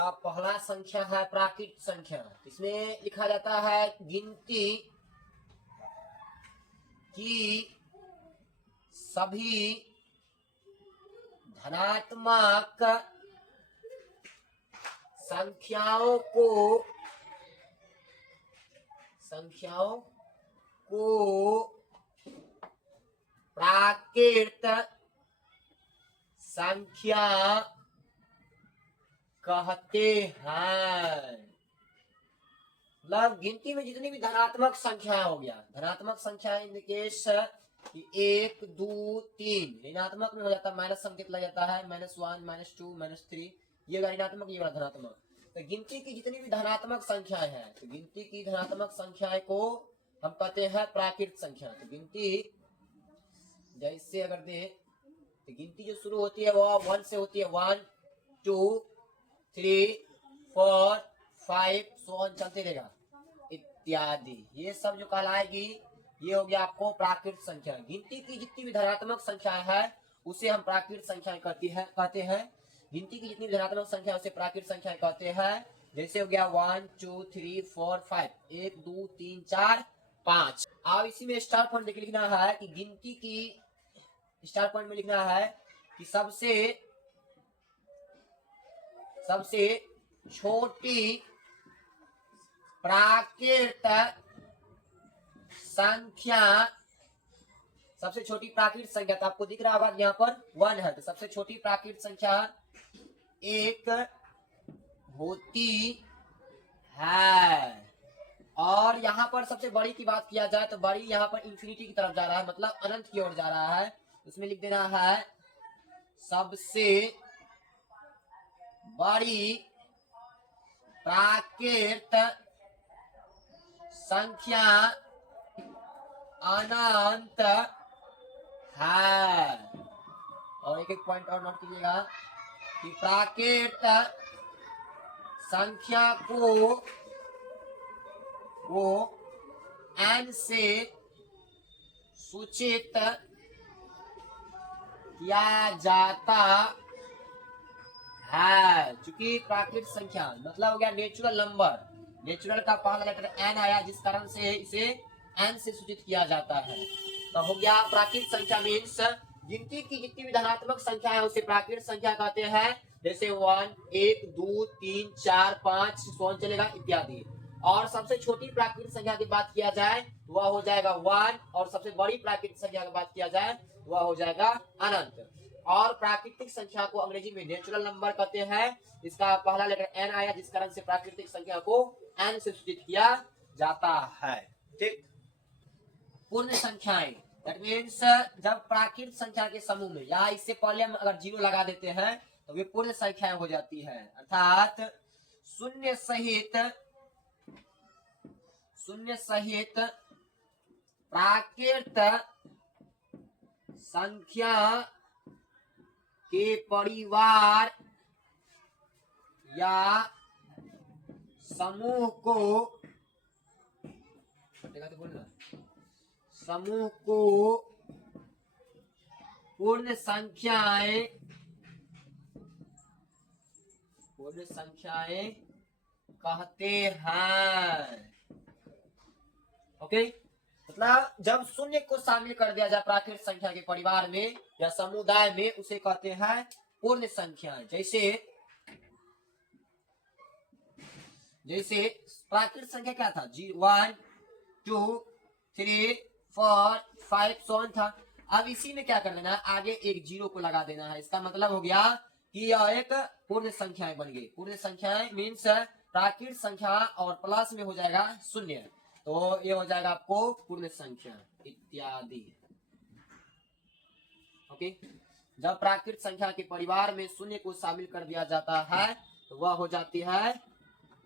पहला संख्या है प्राकृत संख्या। इसमें लिखा जाता है गिनती की सभी धनात्मक संख्याओं को प्राकृत संख्या कहते हैं। मतलब गिनती में जितनी भी धनात्मक संख्या हो गया, धनात्मक संख्या इन केस कि 1 2 3, ऋणात्मक में हो जाता है माइनस संकेत लग जाता है, -1 -2 -3, ये ऋणात्मक ये वाला धनात्मक। तो गिनती की जितनी भी धनात्मक संख्याएं हैं, तो गिनती की धनात्मक संख्याएं को हम कहते हैं प्राकृत संख्या। तो गिनती जैसे अगर दे तो गिनती जो शुरू होती है वो 1 से होती है, 1 2 3 4 5 सो चलते रहेगा इत्यादि। ये सब जो कहलाएगी ये हो गया आपको प्राकृत संख्या। गिनती की जितनी भी धनात्मक संख्या है उसे हम प्राकृत संख्या कहते हैं। गिनती की जितनी भी धनात्मक संख्या उसे प्राकृत संख्या कहते हैं। जैसे हो गया 1 2 3 4 5, 1 2 3 4 5। अब इसी में स्टार पॉइंट देख लिखना है कि गिनती की स्टार पॉइंट में लिखना है कि सबसे छोटी प्राकृत संख्या, सबसे छोटी प्राकृत संख्या तो आपको दिख रहा होगा यहाँ पर 1 है, तो सबसे छोटी प्राकृत संख्या 1 होती है। और यहाँ पर सबसे बड़ी की बात किया जाए तो बड़ी यहाँ पर इंफिनिटी की तरफ जा रहा है, मतलब अनंत की ओर जा रहा है। उसमें लिख देना है सबसे बड़ी प्राकृत संख्या अनंत है। और एक एक पॉइंट और नोट कीजिएगा कि प्राकृत संख्या को वो n से सूचित किया जाता है। चूंकि प्राकृत संख्या मतलब हो गया नेचुरल नंबर, नेचुरल का पहला लेटर n आया जिस कारण से इसे n से सूचित किया जाता है। तो हो गया प्राकृत संख्या मीन्स गिनती की जितनी भी धनात्मक संख्या है उसे प्राकृत संख्या कहते हैं। जैसे 1 1 2 3 4 5 सोन चलेगा इत्यादि। और सबसे छोटी प्राकृत संख्या की बात किया जाए वह हो जाएगा 1, और सबसे बड़ी प्राकृत संख्या की बात किया जाए वह हो जाएगा अनंत। और प्राकृतिक संख्या को अंग्रेजी में नेचुरल नंबर कहते हैं। इसका पहला लेटर n आया जिस कारण से प्राकृतिक संख्या को n से सूचित किया जाता है। ठीक। पूर्ण संख्याएं दैट मीन्स जब प्राकृत संख्या के समूह में या इससे पहले हम अगर 0 लगा देते हैं तो वे पूर्ण संख्याएं हो जाती है। अर्थात शून्य सहित प्राकृत संख्या के परिवार या समूह को पूर्ण संख्याएं कहते हैं। ओके, मतलब जब शून्य को शामिल कर दिया जाए प्राकृत संख्या के परिवार में या समुदाय में उसे कहते हैं पूर्ण संख्या। जैसे प्राकृत संख्या क्या था, 1 2 3 4 5 7 था। अब इसी में क्या कर देना है, आगे एक 0 को लगा देना है। इसका मतलब हो गया कि यह एक पूर्ण संख्याएं बन गई। पूर्ण संख्याएं मीन्स प्राकृत संख्या और प्लस में हो जाएगा 0, तो ये हो जाएगा आपको पूर्ण संख्या इत्यादि। ओके, जब प्राकृत संख्या के परिवार में 0 को शामिल कर दिया जाता है तो वह हो जाती है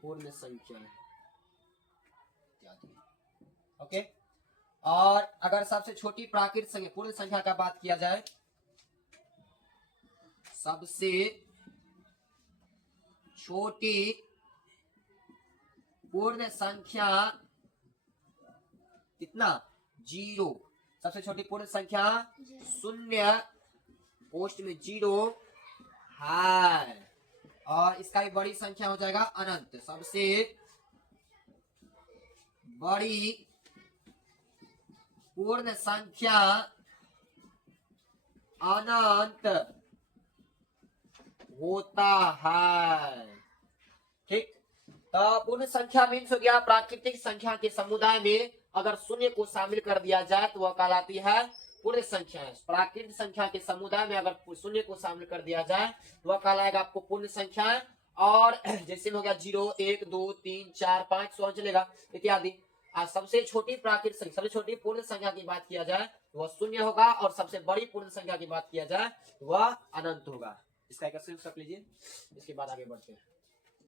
पूर्ण संख्या इत्यादि। ओके, और अगर सबसे छोटी प्राकृत संख्या पूर्ण संख्या का बात किया जाए, सबसे छोटी पूर्ण संख्या कितना, 0। सबसे छोटी पूर्ण संख्या 0 पोस्ट में 0 है। और इसका भी बड़ी संख्या हो जाएगा अनंत। सबसे बड़ी पूर्ण संख्या अनंत होता है। ठीक, तो पूर्ण संख्या मीन्स हो गया प्राकृतिक संख्या के समुदाय में अगर शून्य को शामिल कर दिया जाए तो वह कहलाती है पूर्ण संख्या। प्राकृतिक संख्या के समुदाय में अगर शून्य को शामिल कर दिया जाए तो वह कहलाएगा आपको पूर्ण संख्या। और जैसे में हो गया 0 1 2 3 4 5 100 चलेगा इत्यादि। सबसे छोटी प्राकृतिक संख्या, सबसे छोटी पूर्ण संख्या की बात किया जाए वह शून्य होगा, और सबसे बड़ी पूर्ण संख्या की बात किया जाए वह अनंत होगा। इसका एक उत्तर लीजिए, इसके बाद आगे बढ़ते हैं।